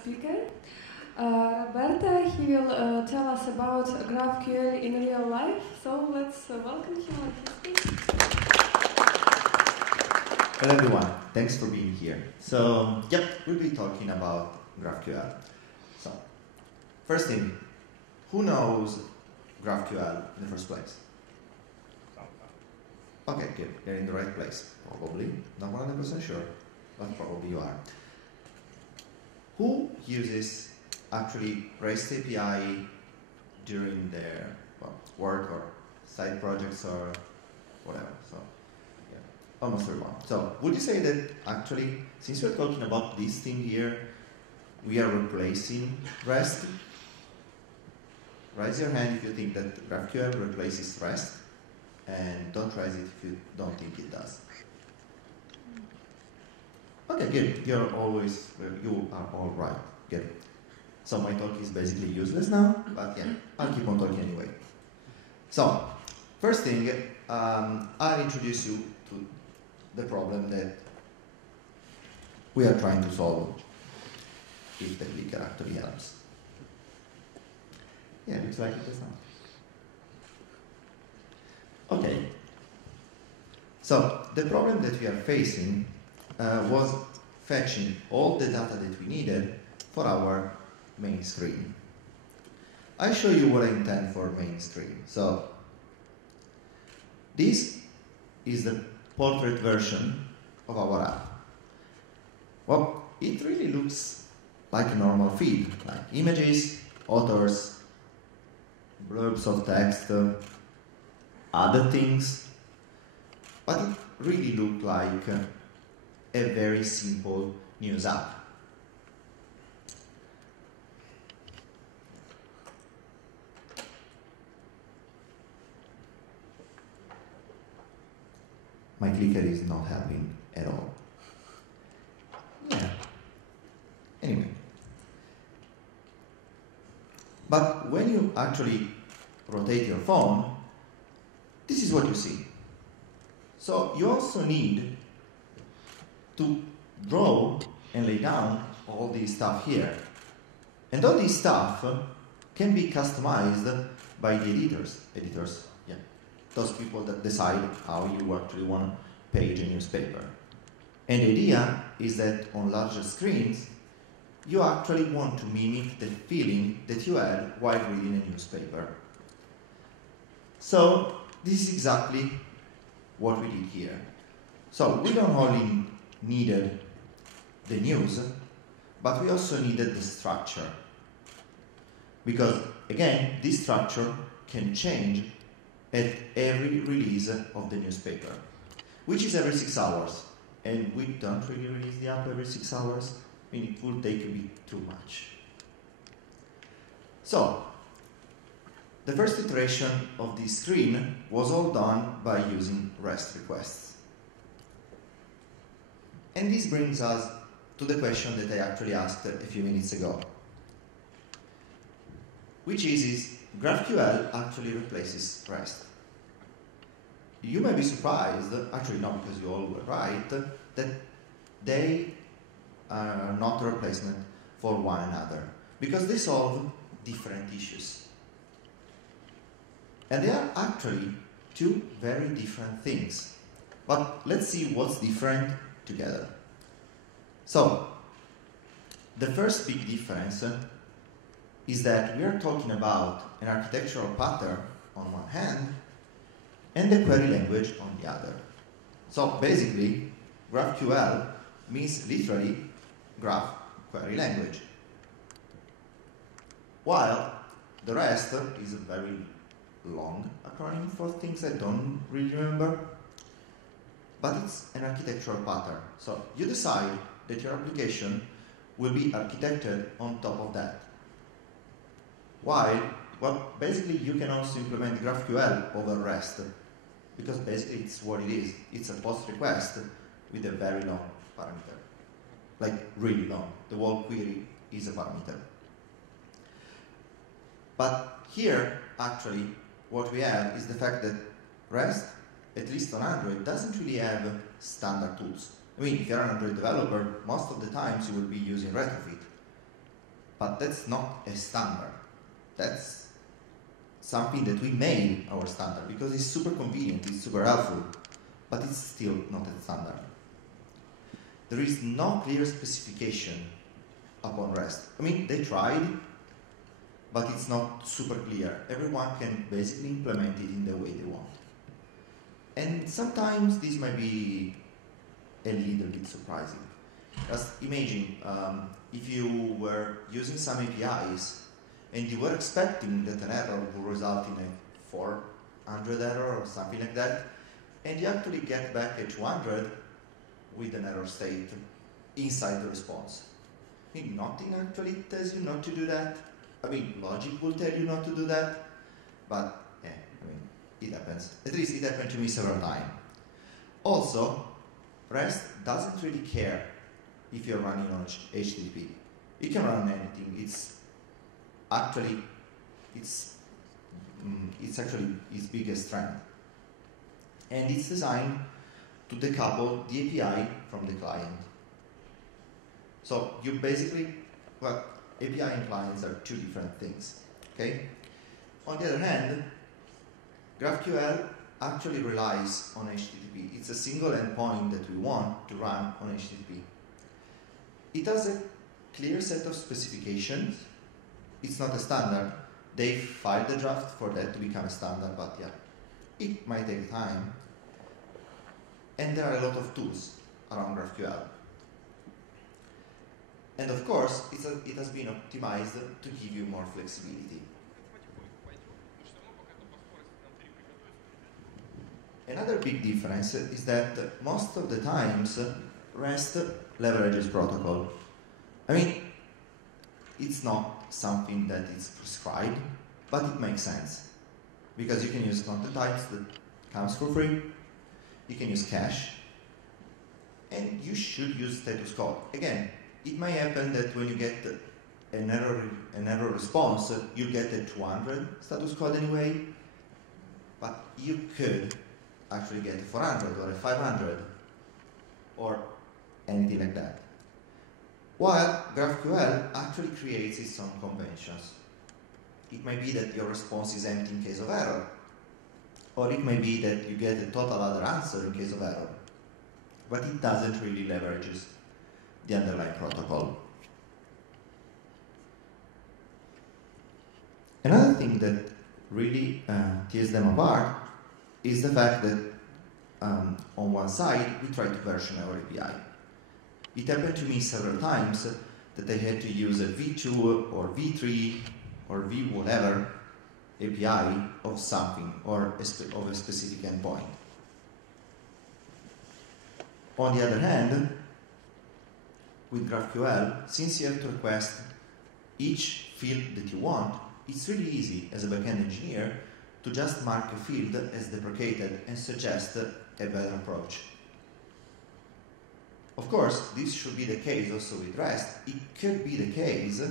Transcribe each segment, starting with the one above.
speaker. Roberto, he will tell us about GraphQL in real life. So let's welcome him on his speech. Hello everyone, thanks for being here. So, yep, we'll be talking about GraphQL. So, first thing, who knows GraphQL in the first place? Okay, good, you're in the right place. Probably, not 100% sure, but probably you are. Who uses actually REST API during their work or side projects or whatever? So, yeah, almost everyone. So, would you say that actually, since we're talking about this thing here, we are replacing REST? Raise your hand if you think that GraphQL replaces REST, and don't raise it if you don't think it does. Okay, good. You are all right. Good. So my talk is basically useless now, but yeah, I'll keep on talking anyway. So, first thing, I'll introduce you to the problem that we are trying to solve, if the clicker actually helps. Yeah, looks like it does not. Okay. So, the problem that we are facing was fetching all the data that we needed for our main screen. I show you what I intend for main screen. So, this is the portrait version of our app. Well, it really looks like a normal feed, like images, authors, blurbs of text, other things, but it really looked like a very simple news app. My clicker is not helping at all. Yeah. Anyway. But when you actually rotate your phone, this is what you see. So you also need to draw and lay down all this stuff here. And all this stuff can be customized by the editors, yeah, those people that decide how you actually want to page a newspaper. And the idea is that on larger screens, you actually want to mimic the feeling that you had while reading a newspaper. So this is exactly what we did here. So we don't only needed the news, but we also needed the structure. Because, again, this structure can change at every release of the newspaper, which is every 6 hours. And we don't really release the app every 6 hours. I mean, it would take a bit too much. So, the first iteration of this screen was all done by using REST requests. And this brings us to the question that I actually asked a few minutes ago, which is GraphQL actually replaces REST? You may be surprised, actually not because you all were right, that they are not a replacement for one another, because they solve different issues. And they are actually two very different things. But let's see what's different together. So, the first big difference is that we are talking about an architectural pattern on one hand and the query language on the other. So basically, GraphQL means literally graph query language, while the rest is a very long acronym for things I don't really remember, but it's an architectural pattern. So you decide that your application will be architected on top of that. While, well, basically you can also implement GraphQL over REST, because basically it's what it is. It's a post request with a very long parameter. Like, really long. The whole query is a parameter. But here, actually, what we have is the fact that REST, at least on Android, doesn't really have standard tools. I mean, if you're an Android developer, most of the times you will be using Retrofit. But that's not a standard. That's something that we made our standard because it's super convenient, it's super helpful, but it's still not a standard. There is no clear specification upon REST. I mean, they tried, but it's not super clear. Everyone can basically implement it in the way they want. And sometimes this might be a little bit surprising. Just imagine if you were using some APIs and you were expecting that an error would result in a 400 error or something like that, and you actually get back a 200 with an error state inside the response. I mean, nothing actually tells you not to do that. I mean, logic will tell you not to do that, but yeah, I mean, it happens. At least it happened to me several times. Also, REST doesn't really care if you're running on HTTP. You can run on anything. It's actually its biggest strength. And it's designed to decouple the API from the client. So you basically, well, API and clients are two different things, okay? On the other hand, GraphQL actually relies on HTTP. It's a single endpoint that we want to run on HTTP. It has a clear set of specifications. It's not a standard. They filed the draft for that to become a standard, but yeah, it might take time. And there are a lot of tools around GraphQL. And of course, it has been optimized to give you more flexibility. Another big difference is that most of the times REST leverages protocol. I mean, it's not something that is prescribed, but it makes sense. Because you can use content types that comes for free, you can use cache, and you should use status code. Again, it may happen that when you get an error response, you get a 200 status code anyway, but you could actually get a 400 or a 500 or anything like that. While GraphQL actually creates its own conventions. It may be that your response is empty in case of error, or it may be that you get a total other answer in case of error, but it doesn't really leverage the underlying protocol. Another thing that really tears them apart is the fact that on one side we try to version our API. It happened to me several times that I had to use a V2 or V3 or V whatever API of something or of a specific endpoint. On the other hand, with GraphQL, since you have to request each field that you want, it's really easy as a backend engineer to just mark a field as deprecated and suggest a better approach. Of course, this should be the case also with REST. It could be the case,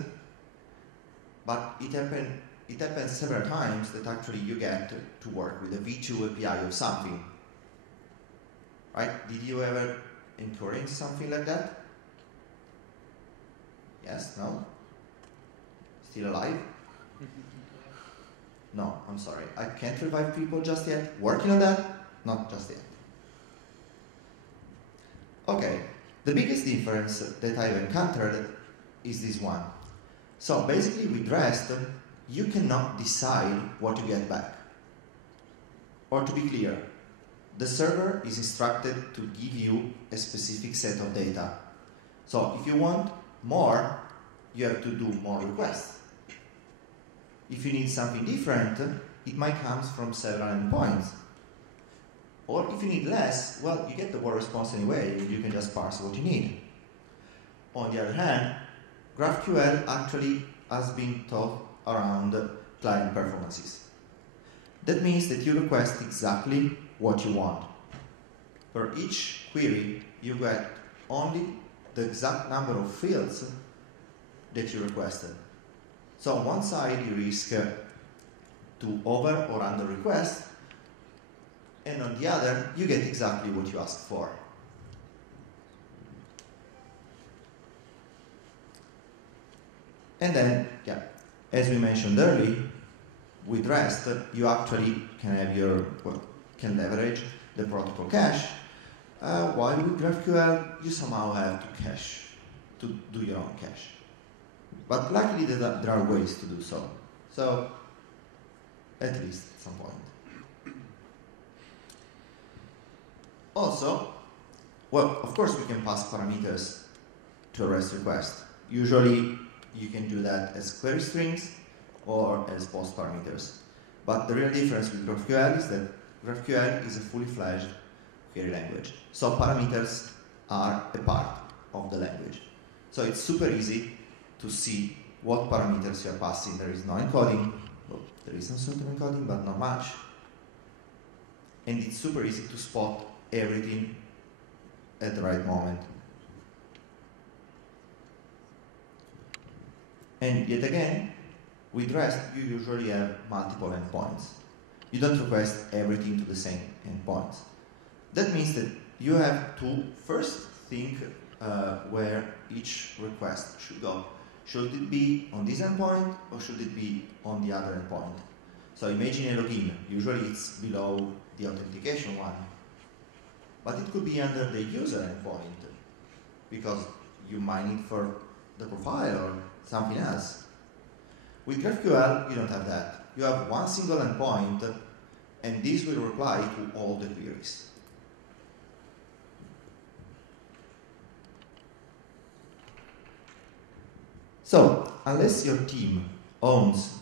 but it happens several times that actually you get to work with a V2 API of something. Right? Did you ever encounter something like that? Yes? No? Still alive? No, I'm sorry. I can't revive people just yet. Working on that? Not just yet. Okay, the biggest difference that I've encountered is this one. So basically with REST, you cannot decide what to get back. Or to be clear, the server is instructed to give you a specific set of data. So if you want more, you have to do more requests. If you need something different, it might come from several endpoints. Or if you need less, well, you get the word response anyway, and you can just parse what you need. On the other hand, GraphQL actually has been taught around client performances. That means that you request exactly what you want. For each query, you get only the exact number of fields that you requested. So on one side, you risk to over or under request, and on the other, you get exactly what you asked for. And then, yeah, as we mentioned earlier, with REST, you actually can have can leverage the protocol cache, while with GraphQL, you somehow have to do your own cache. But luckily, there are ways to do so. So, at least at some point. Also, well, of course, we can pass parameters to a REST request. Usually, you can do that as query strings or as post parameters. But the real difference with GraphQL is that GraphQL is a fully fledged query language. So parameters are a part of the language. So it's super easy to see what parameters you are passing. There is no encoding. Well, there is some sort of encoding, but not much. And it's super easy to spot everything at the right moment. And yet again, with REST, you usually have multiple endpoints. You don't request everything to the same endpoints. That means that you have to first think where each request should go. Should it be on this endpoint or should it be on the other endpoint? So imagine a login. Usually it's below the authentication one. But it could be under the user endpoint because you mine it for the profile or something else. With GraphQL, you don't have that. You have one single endpoint, and this will reply to all the queries. So, unless your team owns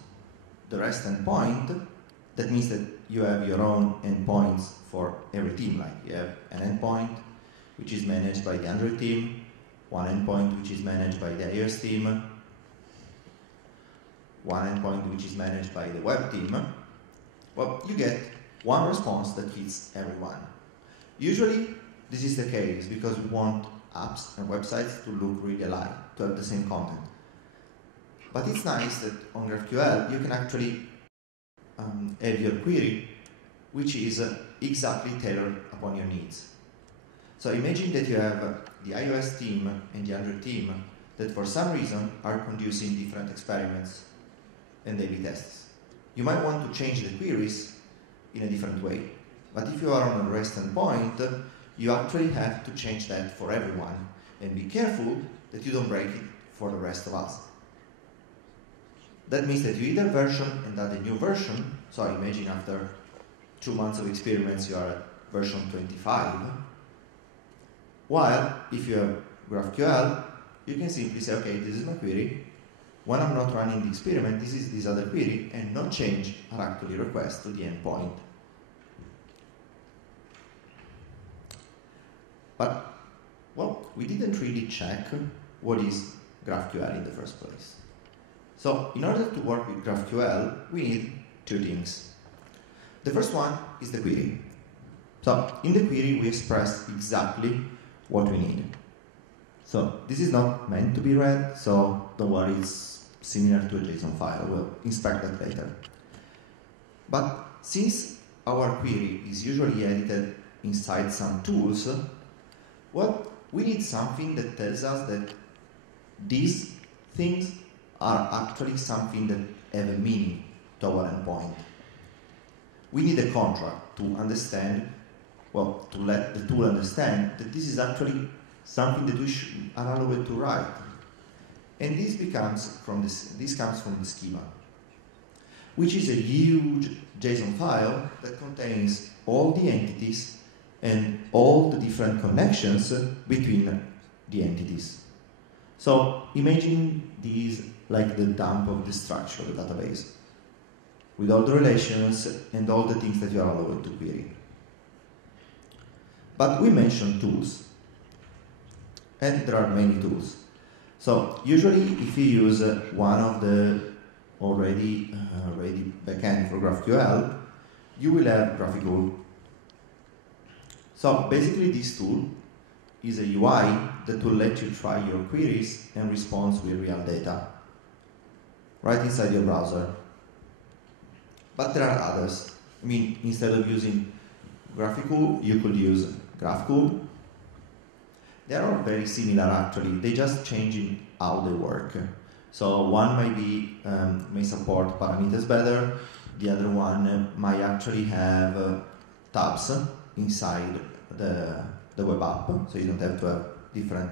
the REST endpoint, that means that you have your own endpoints for every team. Like you have an endpoint which is managed by the Android team, one endpoint which is managed by the iOS team, one endpoint which is managed by the web team. Well, you get one response that fits everyone. Usually, this is the case because we want apps and websites to look really alike, to have the same content. But it's nice that on GraphQL, you can actually have your query, which is exactly tailored upon your needs. So imagine that you have the iOS team and the Android team that for some reason are conducting different experiments and A/B tests. You might want to change the queries in a different way. But if you are on a REST endpoint, you actually have to change that for everyone. And be careful that you don't break it for the rest of us. That means that you either version and add a new version. So imagine after 2 months of experiments, you are at version 25. While if you have GraphQL, you can simply say, okay, this is my query. When I'm not running the experiment, this is this other query, and no change are actually requests to the endpoint. But, well, we didn't really check what is GraphQL in the first place. So, in order to work with GraphQL, we need two things. The first one is the query. So, in the query, we express exactly what we need. So, this is not meant to be read, so don't worry, it's similar to a JSON file. We'll inspect that later. But since our query is usually edited inside some tools, well, we need something that tells us that these things are actually something that have a meaning to our endpoint. We need a contract to understand, well, to let the tool understand that this is actually something that we are allowed to write. And this comes from the schema, which is a huge JSON file that contains all the entities and all the different connections between the entities. So imagine these like the dump of the structure of the database, with all the relations and all the things that you are allowed to query. But we mentioned tools, and there are many tools. So usually if you use one of the already ready backend for GraphQL, you will have GraphQL. So basically this tool is a UI that will let you try your queries and response with real data right inside your browser. But there are others. I mean, instead of using GraphQL, you could use GraphQL. They are all very similar actually, they just change in how they work. So one may support parameters better, the other one might actually have tabs inside the web app, so you don't have to have different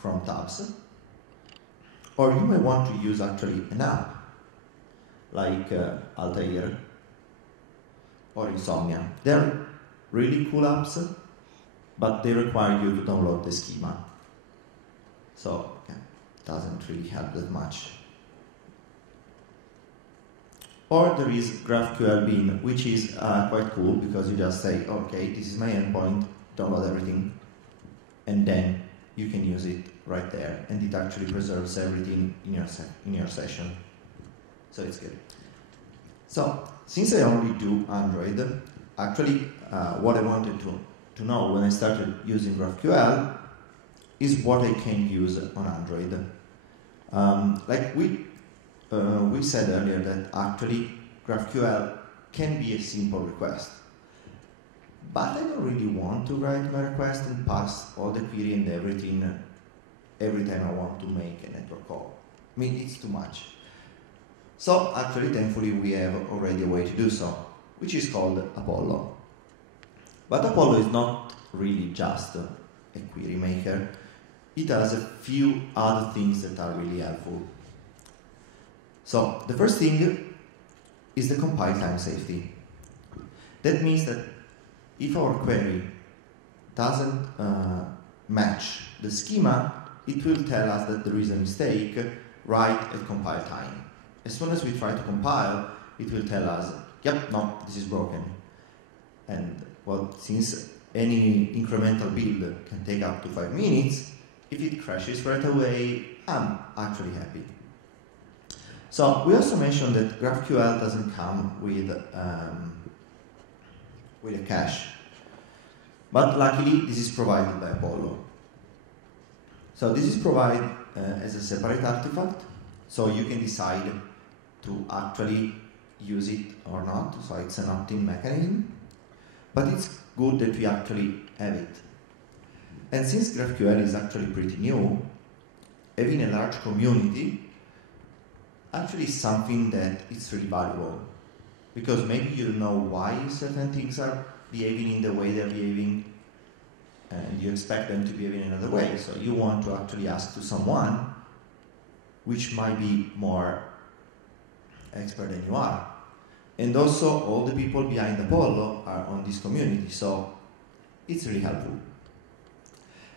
Chrome tabs. Or you may want to use actually an app, like Altair or Insomnia. They're really cool apps, but they require you to download the schema. So yeah, it doesn't really help that much. Or there is GraphQL bin, which is quite cool because you just say, okay, this is my endpoint, download everything, and then you can use it right there, and it actually preserves everything in your session. So it's good. So since I only do Android, actually what I wanted to know when I started using GraphQL is what I can use on Android. Like we said earlier that actually GraphQL can be a simple request. But I don't really want to write my request and pass all the query and everything every time I want to make a network call. I mean, it's too much. So actually, thankfully, we have already a way to do so, which is called Apollo. But Apollo is not really just a query maker. It has a few other things that are really helpful. So the first thing is the compile time safety. That means that if our query doesn't match the schema, it will tell us that there is a mistake right at compile time. As soon as we try to compile, it will tell us, yep, no, this is broken. And well, since any incremental build can take up to 5 minutes, if it crashes right away, I'm actually happy. So we also mentioned that GraphQL doesn't come with a cache. But luckily, this is provided by Apollo. So this is provided as a separate artifact, so you can decide to actually use it or not, so it's an opt-in mechanism. But it's good that we actually have it. And since GraphQL is actually pretty new, having a large community actually is something that is really valuable. Because maybe you don't know why certain things are behaving in the way they're behaving, and you expect them to behave in another way. So you want to actually ask to someone which might be more expert than you are. And also, all the people behind Apollo are on this community, so it's really helpful.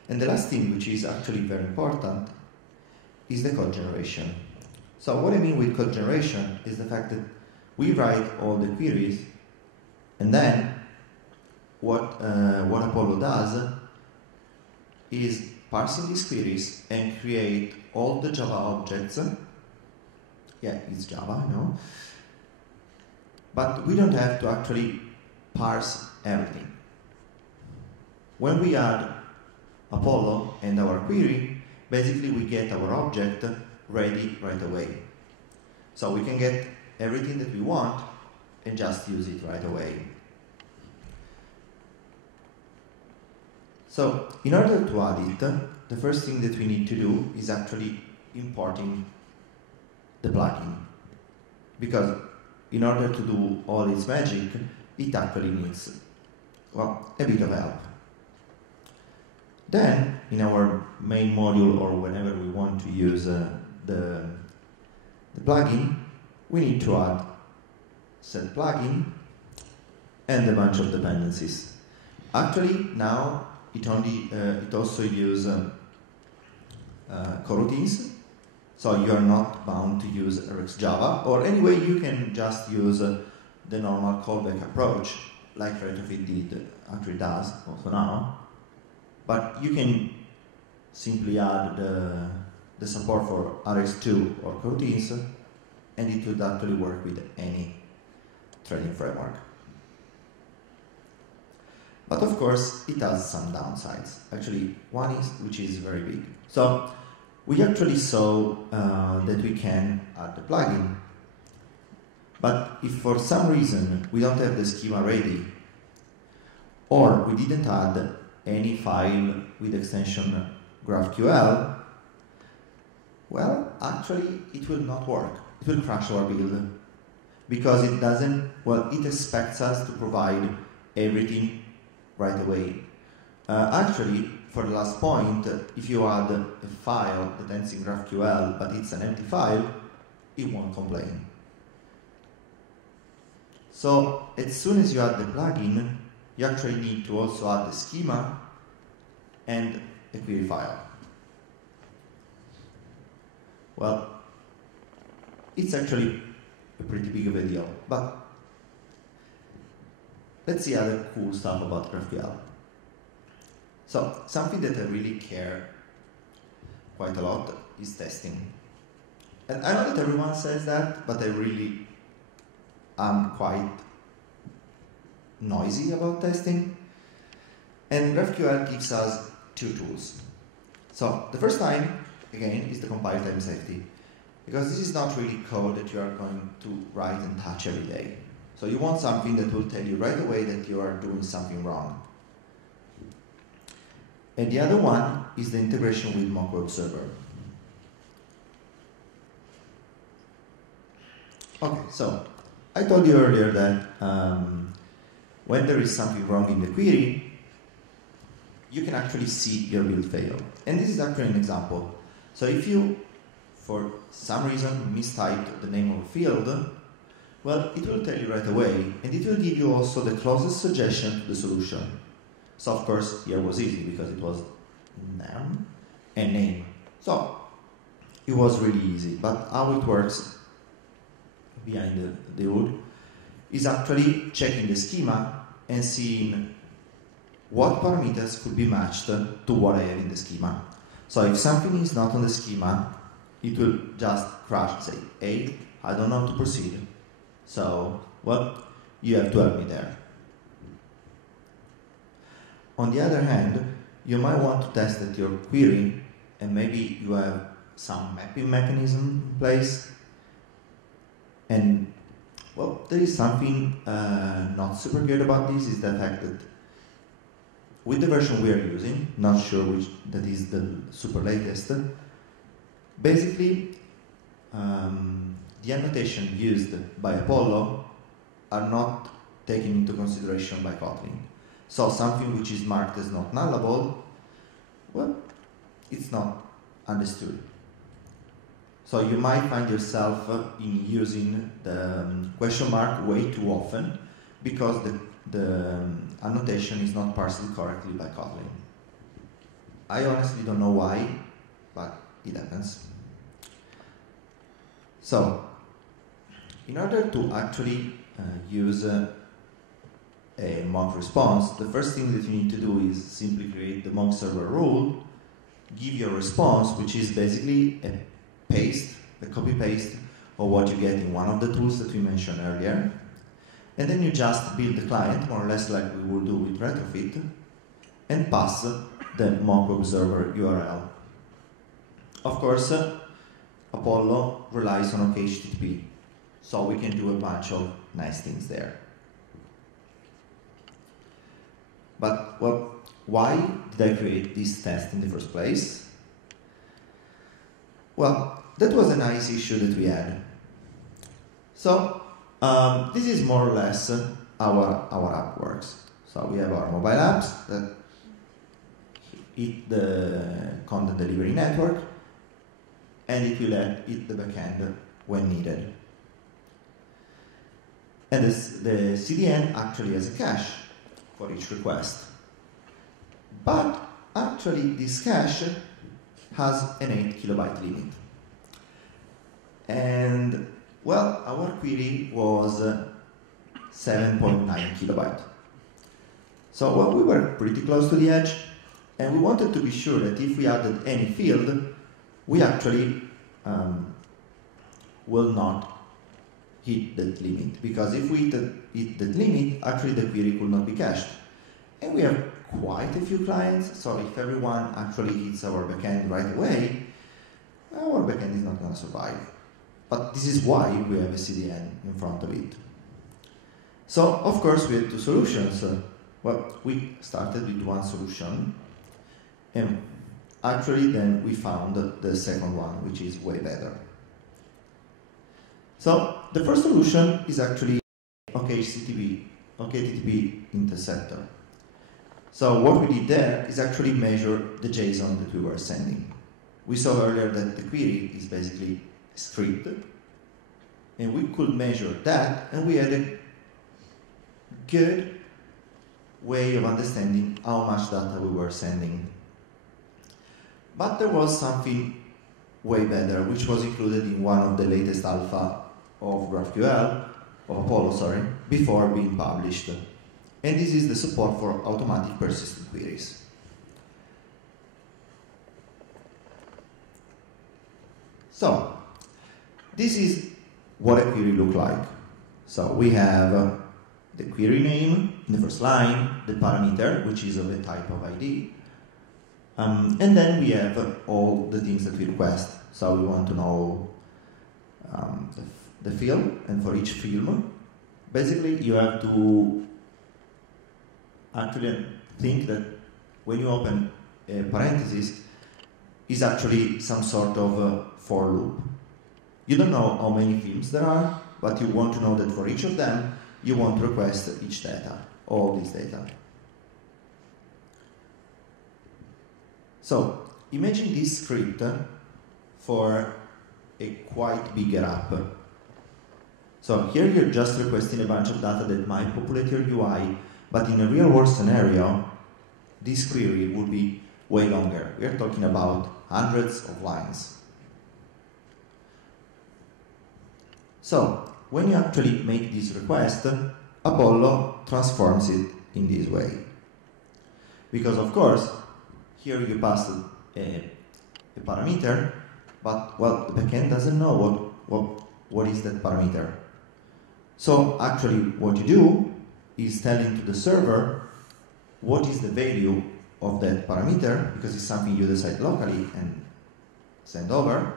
And the last thing, which is actually very important, is the code generation. So what I mean with code generation is the fact that we write all the queries, and then what Apollo does is parsing these queries and create all the Java objects. Yeah, it's Java, no? But we don't have to actually parse everything. When we add Apollo and our query, basically we get our object ready right away. So we can get everything that we want and just use it right away. So in order to add it, the first thing that we need to do is actually importing the plugin. Because in order to do all its magic, it actually needs, well, a bit of help. Then, in our main module, or whenever we want to use the plugin, we need to add set plugin and a bunch of dependencies. Actually, now it also uses coroutines, so you are not bound to use RxJava, or anyway, you can just use the normal callback approach, like Retrofit actually does also now. But you can simply add the support for RX2 or coroutines, and it would actually work with any threading framework. But of course, it has some downsides. Actually, one is, which is very big. So we actually saw that we can add the plugin, but if for some reason we don't have the schema ready, or we didn't add any file with extension GraphQL, Well, actually, it will not work. It will crash our build because it doesn't, well, it expects us to provide everything right away. Actually, for the last point, if you add a file that ends in GraphQL, but it's an empty file, it won't complain. So, as soon as you add the plugin, you actually need to also add the schema and a query file. Well, it's actually a pretty big of a deal, but let's see other cool stuff about GraphQL. So, something that I really care quite a lot is testing. And I know that everyone says that, but I really am quite noisy about testing. And GraphQL gives us two tools. So, the first time, again, is the compile time safety. Because this is not really code that you are going to write and touch every day. So you want something that will tell you right away that you are doing something wrong. And the other one is the integration with mock web server. Okay, so I told you earlier that when there is something wrong in the query, you can actually see your build fail. And this is actually an example. So if you, for some reason, mistyped the name of a field, well, it will tell you right away, and it will give you also the closest suggestion to the solution. So of course, here was easy because it was name and name. So it was really easy, but how it works behind the hood is actually checking the schema and seeing what parameters could be matched to what I have in the schema. So if something is not on the schema, it will just crash and say, hey, I don't know how to proceed. So, well, you have to help me there. On the other hand, you might want to test that your query, and maybe you have some mapping mechanism in place. And, well, there is something not super good about this, is the fact that with the version we are using, not sure which that is the super latest, basically the annotation used by Apollo are not taken into consideration by Kotlin. So something which is marked as not nullable, well, it's not understood. So you might find yourself in using the question mark way too often because the annotation is not parsed correctly by Kotlin. I honestly don't know why, but it happens. So, in order to actually use a mock response, the first thing that you need to do is simply create the mock server rule, give your response, which is basically a copy-paste of what you get in one of the tools that we mentioned earlier. And then you just build the client, more or less like we will do with retrofit, and pass the mock web server URL. Of course, Apollo relies on HTTP, so we can do a bunch of nice things there. But, well, why did I create this test in the first place? Well, that was a nice issue that we had. So, this is more or less how our app works. So we have our mobile apps that hit the content delivery network, and it will hit the backend when needed. And the CDN actually has a cache for each request. But actually this cache has an 8 kilobyte limit. And, well, our query was 7.9 kilobyte. So, well, we were pretty close to the edge, and we wanted to be sure that if we added any field, we actually will not hit that limit, because if we hit that limit, actually the query could not be cached. And we have quite a few clients, so if everyone actually hits our backend right away, our backend is not going to survive. But this is why we have a CDN in front of it. So, of course, we had two solutions. Well, we started with one solution, and actually then we found the second one, which is way better. So the first solution is actually OKTTP interceptor. So what we did there is actually measure the JSON that we were sending. We saw earlier that the query is basically a script, and we could measure that, and we had a good way of understanding how much data we were sending. But there was something way better, which was included in one of the latest alpha of GraphQL, of Apollo, sorry, before being published. And this is the support for automatic persistent queries. So, this is what a query looks like. So we have the query name in the first line, the parameter, which is of a type of ID, and then we have all the things that we request. So we want to know the field, and for each field, basically you have to actually think that when you open a parenthesis, is actually some sort of for loop. You don't know how many fields there are, but you want to know that for each of them, you want to request each data, all this data. So, imagine this script for a quite bigger app. So here you're just requesting a bunch of data that might populate your UI, but in a real-world scenario, this query would be way longer. We're talking about hundreds of lines. So, when you actually make this request, Apollo transforms it in this way. Because of course, here you pass a parameter, but well, the backend doesn't know what is that parameter. So actually what you do is telling to the server what is the value of that parameter, because it's something you decide locally and send over,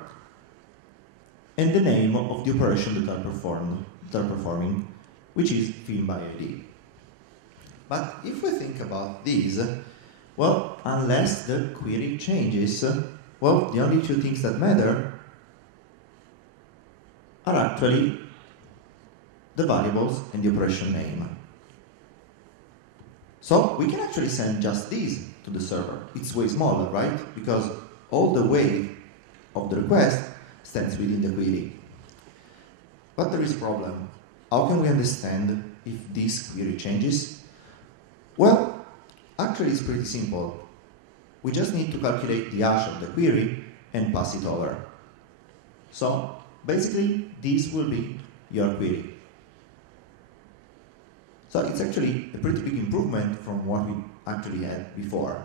and the name of the operation that are performing, which is field by ID. But if we think about this, well, unless the query changes, well, the only two things that matter are actually the variables and the operation name. So we can actually send just these to the server. It's way smaller, right? Because all the weight of the request stands within the query. But there is a problem. How can we understand if this query changes? Well, actually it's pretty simple. We just need to calculate the hash of the query and pass it over. So basically this will be your query. So it's actually a pretty big improvement from what we actually had before.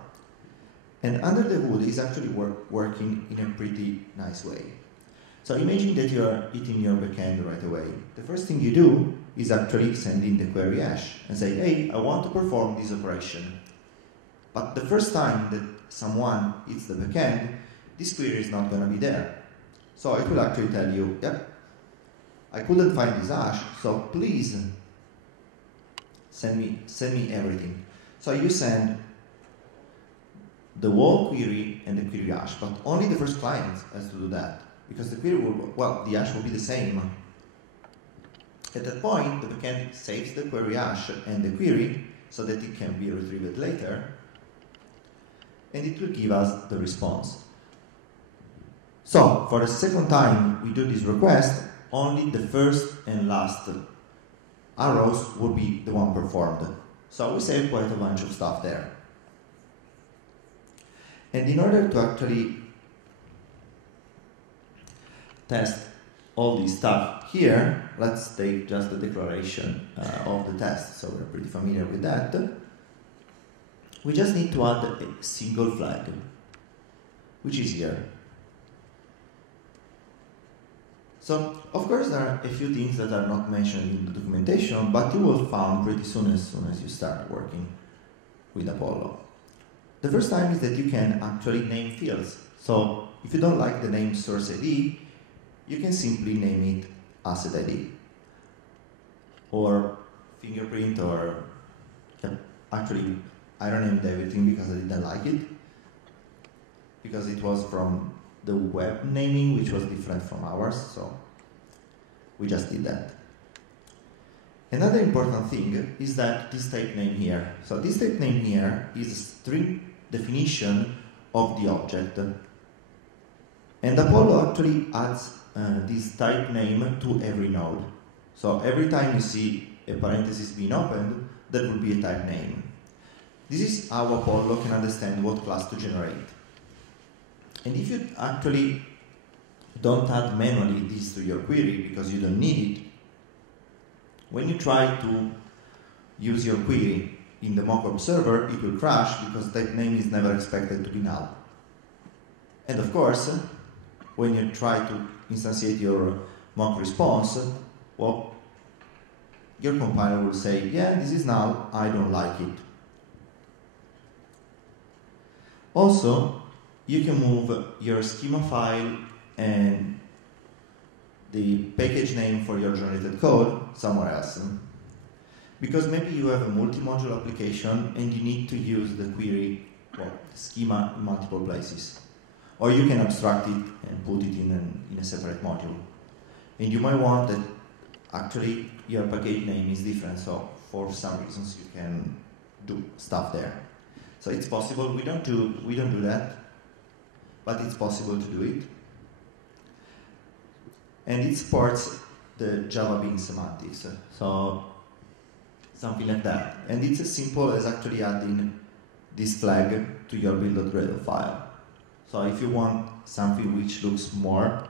And under the hood is actually working in a pretty nice way. So imagine that you are hitting your backend right away. The first thing you do is actually send in the query hash and say, hey, I want to perform this operation. But the first time that someone hits the backend, this query is not going to be there. So it will actually tell you, yep, I couldn't find this hash, so please send me everything. So you send the whole query and the query hash, but only the first client has to do that, because the query will, well, the hash will be the same. At that point, the backend saves the query hash and the query so that it can be retrieved later, and it will give us the response. So, for the second time we do this request, only the first and last arrows will be the one performed. So we save quite a bunch of stuff there. And in order to actually test all this stuff here, let's take just the declaration of the test, so we're pretty familiar with that. We just need to add a single flag, which is here. So, of course, there are a few things that are not mentioned in the documentation, but you will find pretty soon as you start working with Apollo. The first time is that you can actually name fields. So, if you don't like the name source ID, you can simply name it asset ID or fingerprint, or actually I don't name everything because I didn't like it. because it was from the web naming, which was different from ours, so we just did that. Another important thing is that this type name here. So this type name here is a string definition of the object. And Apollo actually adds this type name to every node. So every time you see a parenthesis being opened, that will be a type name. This is how Apollo can understand what class to generate. And if you actually don't add manually this to your query because you don't need it, when you try to use your query in the mock observer, it will crash because type name is never expected to be null. And of course, when you try to instantiate your mock response, well, your compiler will say, yeah, this is null, I don't like it. Also, you can move your schema file and the package name for your generated code somewhere else. Because maybe you have a multi-module application and you need to use the query, well, the schema in multiple places. Or you can abstract it and put it in a separate module. And you might want that actually your package name is different, so for some reasons you can do stuff there. So it's possible. We don't do that, but it's possible to do it. And it supports the Java Bean semantics, so something like that. And it's as simple as actually adding this flag to your build.gradle file. So if you want something which looks more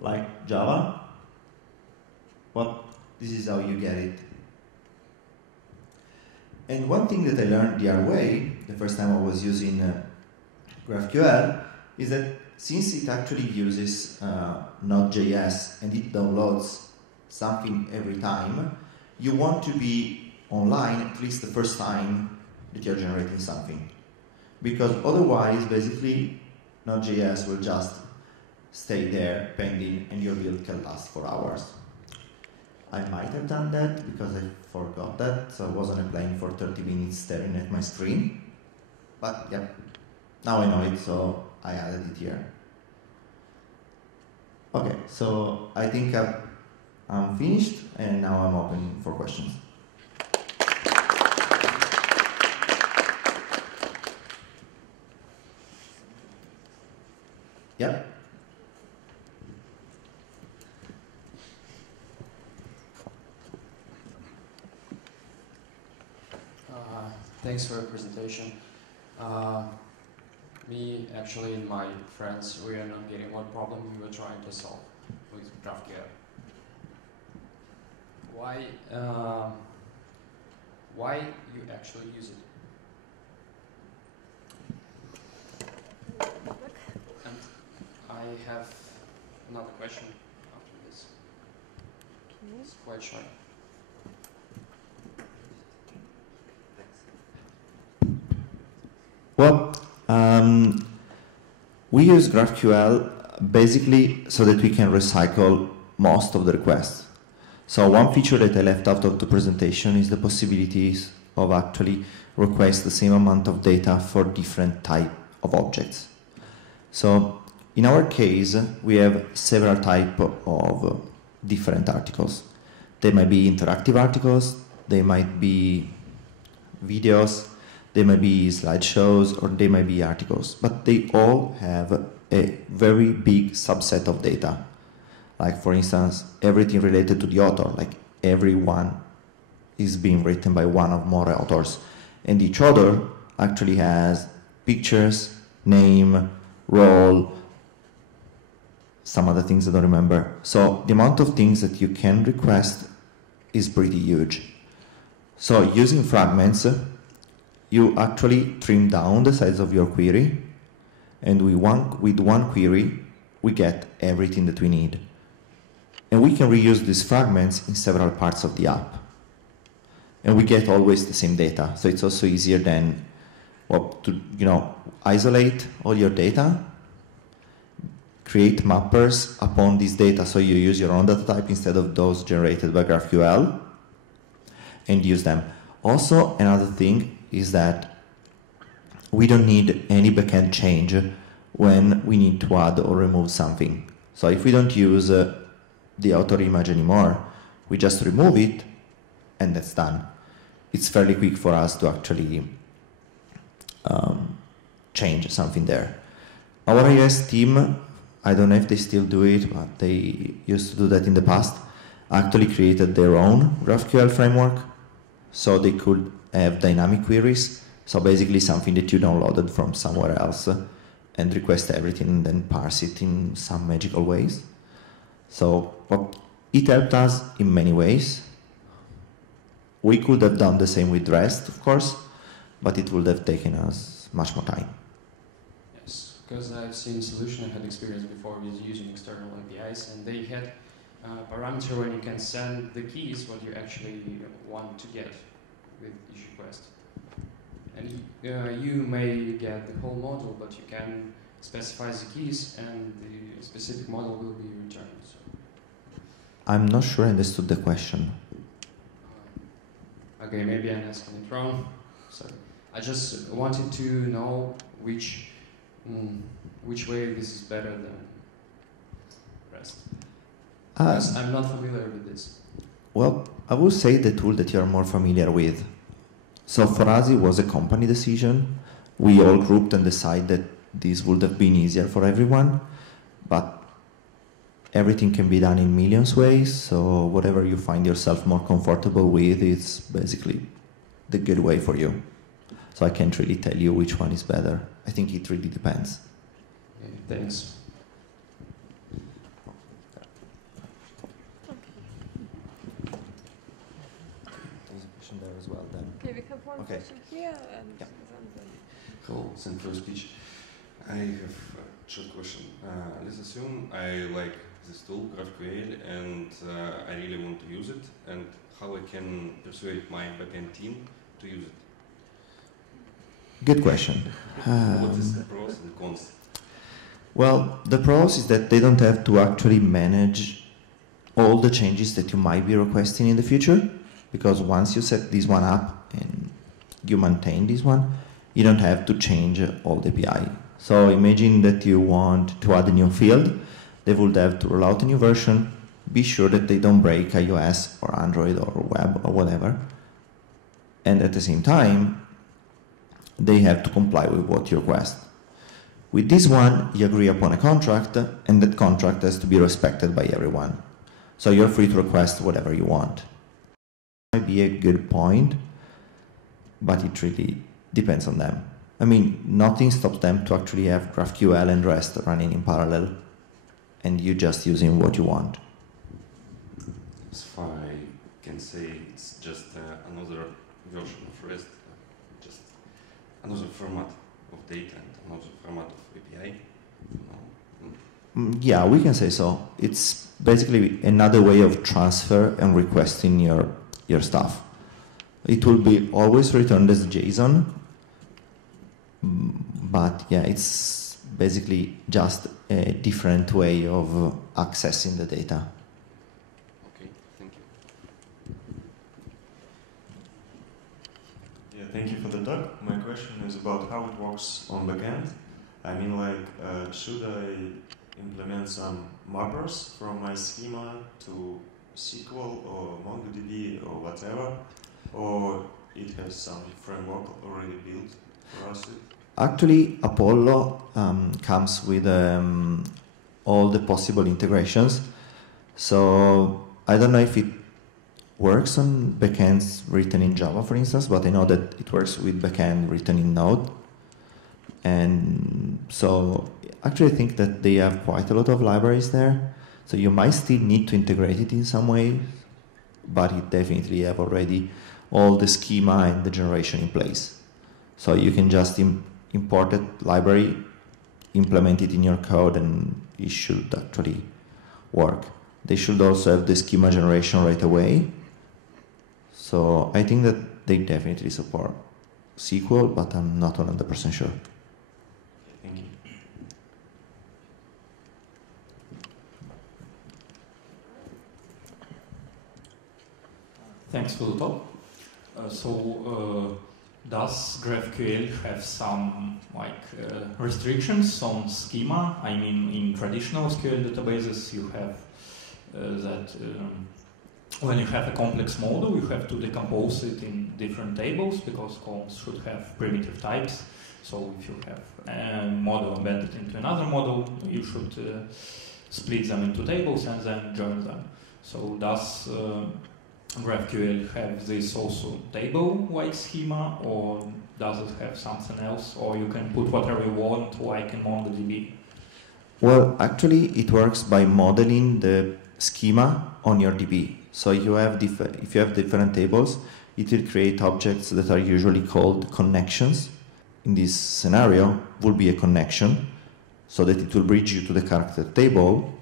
like Java, well, this is how you get it. And one thing that I learned the hard way, the first time I was using GraphQL, is that since it actually uses Node.js and it downloads something every time, you want to be online at least the first time that you're generating something. Because otherwise, basically, Node.js will just stay there pending and your build can last for hours. I might have done that because I forgot that, so I was on a plane for 30 minutes staring at my screen. But yeah, now I know it, so I added it here. Okay, so I think I'm finished, and now I'm open for questions. Yep. Thanks for the presentation. Me, actually, and my friends, we are not getting one problem we were trying to solve with GraphQL. Why you actually use it? And I have another question after this. It's quite shy. Well, we use GraphQL basically so that we can recycle most of the requests. So one feature that I left out of the presentation is the possibilities of actually request the same amount of data for different type of objects. So in our case, we have several types of different articles. They might be interactive articles, they might be videos, they might be slideshows, or they might be articles, but they all have a very big subset of data. Like, for instance, everything related to the author, like everyone is being written by one or more authors. And each author actually has pictures, name, role, some other things I don't remember. So the amount of things that you can request is pretty huge. So using Fragments, you actually trim down the size of your query, and with one query, we get everything that we need. And we can reuse these fragments in several parts of the app. And we get always the same data. So it's also easier than to isolate all your data, create mappers upon this data, so you use your own data type instead of those generated by GraphQL, and use them. Also, another thing is that we don't need any backend change when we need to add or remove something. So if we don't use the author image anymore, we just remove it and that's done. It's fairly quick for us to actually change something there. Our iOS team, I don't know if they still do it, but they used to do that in the past, actually created their own GraphQL framework, so they could have dynamic queries, so basically something that you downloaded from somewhere else and request everything and then parse it in some magical ways. So it helped us in many ways. We could have done the same with REST, of course, but it would have taken us much more time. Yes, because I've seen a solution I had experience before with using external APIs, and they had a parameter when you can send the keys what you actually want to get with each request. And you may get the whole model, but you can specify the keys and the specific model will be returned. So. I'm not sure I understood the question. Okay, maybe I'm asking it wrong. So I just wanted to know which way this is better than REST. Because I'm not familiar with this. Well, I would say the tool that you're more familiar with. So for us, it was a company decision. We all grouped and decided that this would have been easier for everyone, but everything can be done in millions ways, so whatever you find yourself more comfortable with is basically the good way for you. So I can't really tell you which one is better. I think it really depends. Okay, thanks. There's a question there as well then. Okay, we have one question here and then. Hello, thanks for your speech. I have a short question. Let's assume I like this tool, GraphQL, and I really want to use it, and how I can persuade my backend team to use it. Good question. What is the pros and cons? Well, the pros is that they don't have to actually manage all the changes that you might be requesting in the future, because once you set this one up and you maintain this one, you don't have to change all the API. So imagine that you want to add a new field, they would have to roll out a new version, be sure that they don't break iOS or Android or web or whatever, and at the same time, they have to comply with what you request. With this one, you agree upon a contract, and that contract has to be respected by everyone. So you're free to request whatever you want. It might be a good point, but it really depends on them. I mean, nothing stops them to actually have GraphQL and REST running in parallel, and you just using what you want. As far I can say, it's just another version of REST, just another format of data and another format of API. Yeah, we can say so. It's basically another way of transfer and requesting your stuff. It will be always returned as JSON, but yeah, it's basically just a different way of accessing the data. Okay, thank you. Yeah, thank you for the talk. My question is about how it works on backend. I mean, like, should I implement some mappers from my schema to SQL or MongoDB or whatever, or it has some framework already built for us? Actually, Apollo comes with all the possible integrations. So I don't know if it works on backends written in Java, for instance, but I know that it works with backend written in Node. And so actually I think that they have quite a lot of libraries there. So you might still need to integrate it in some way, but it definitely have already all the schema and the generation in place. So you can just import that library, implement it in your code, and it should actually work. They should also have the schema generation right away. So I think that they definitely support SQL, but I'm not 100% sure. Thank you. Thanks for the talk. Does GraphQL have some restrictions on schema? I mean, in traditional SQL databases, you have that when you have a complex model, you have to decompose it in different tables because columns should have primitive types. So if you have a model embedded into another model, you should split them into tables and then join them. So does GraphQL have this also table-like schema, or does it have something else, or you can put whatever you want, like in MongoDB? Well, actually, it works by modeling the schema on your DB. So if you have different tables, it will create objects that are usually called connections. In this scenario, will be a connection, so that it will bridge you to the character table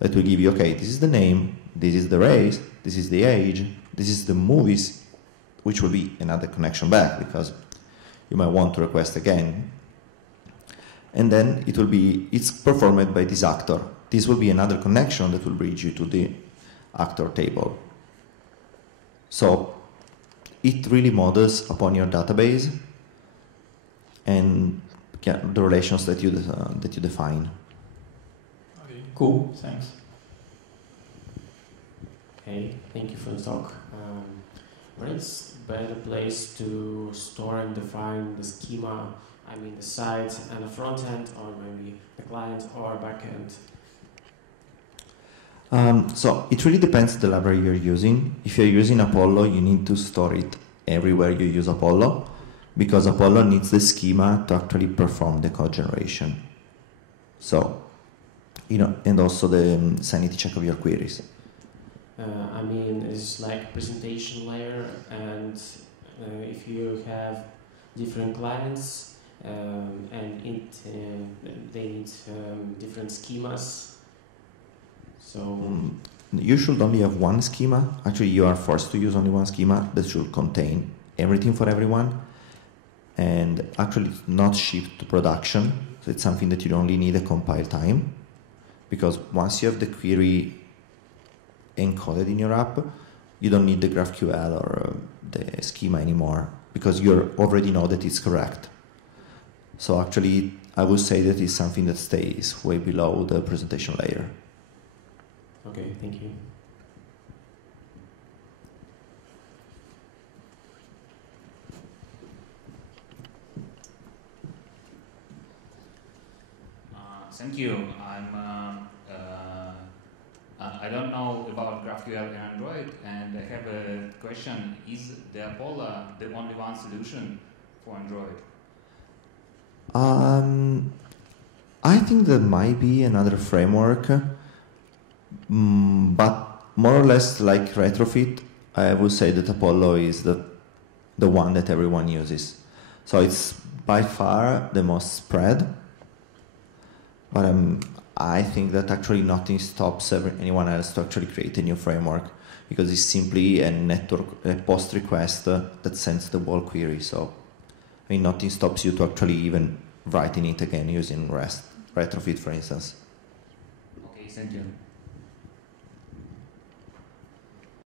that will give you, okay, this is the name, this is the race, this is the age, this is the movies, which will be another connection back because you might want to request again. And then it's performed by this actor. This will be another connection that will bridge you to the actor table. So it really models upon your database and the relations that you define. Okay, cool, thanks. Hey, thank you for the talk. Where is a better place to store and define the schema? I mean, the side and the front end, or maybe the client or back end? So it really depends on the library you're using. If you're using Apollo, you need to store it everywhere you use Apollo, because Apollo needs the schema to actually perform the code generation. So, and also the sanity check of your queries. I mean, it's like presentation layer, and if you have different clients and they need different schemas, so you should only have one schema. Actually, you are forced to use only one schema that should contain everything for everyone, and actually not shipped to production. So it's something that you only need a compile time, because once you have the query encoded in your app, you don't need the GraphQL or the schema anymore, because you already know that it's correct. So actually, I would say that it's something that stays way below the presentation layer. Okay, thank you. Thank you. I don't know about GraphQL and Android, and I have a question. Is the Apollo the only one solution for Android? I think there might be another framework, but more or less like retrofit, I would say that Apollo is the one that everyone uses. So it's by far the most spread, but I think that actually nothing stops anyone else to actually create a new framework, because it's simply a post request that sends the whole query. So, I mean, nothing stops you to actually even writing it again using REST, retrofit, for instance. Okay, thank you.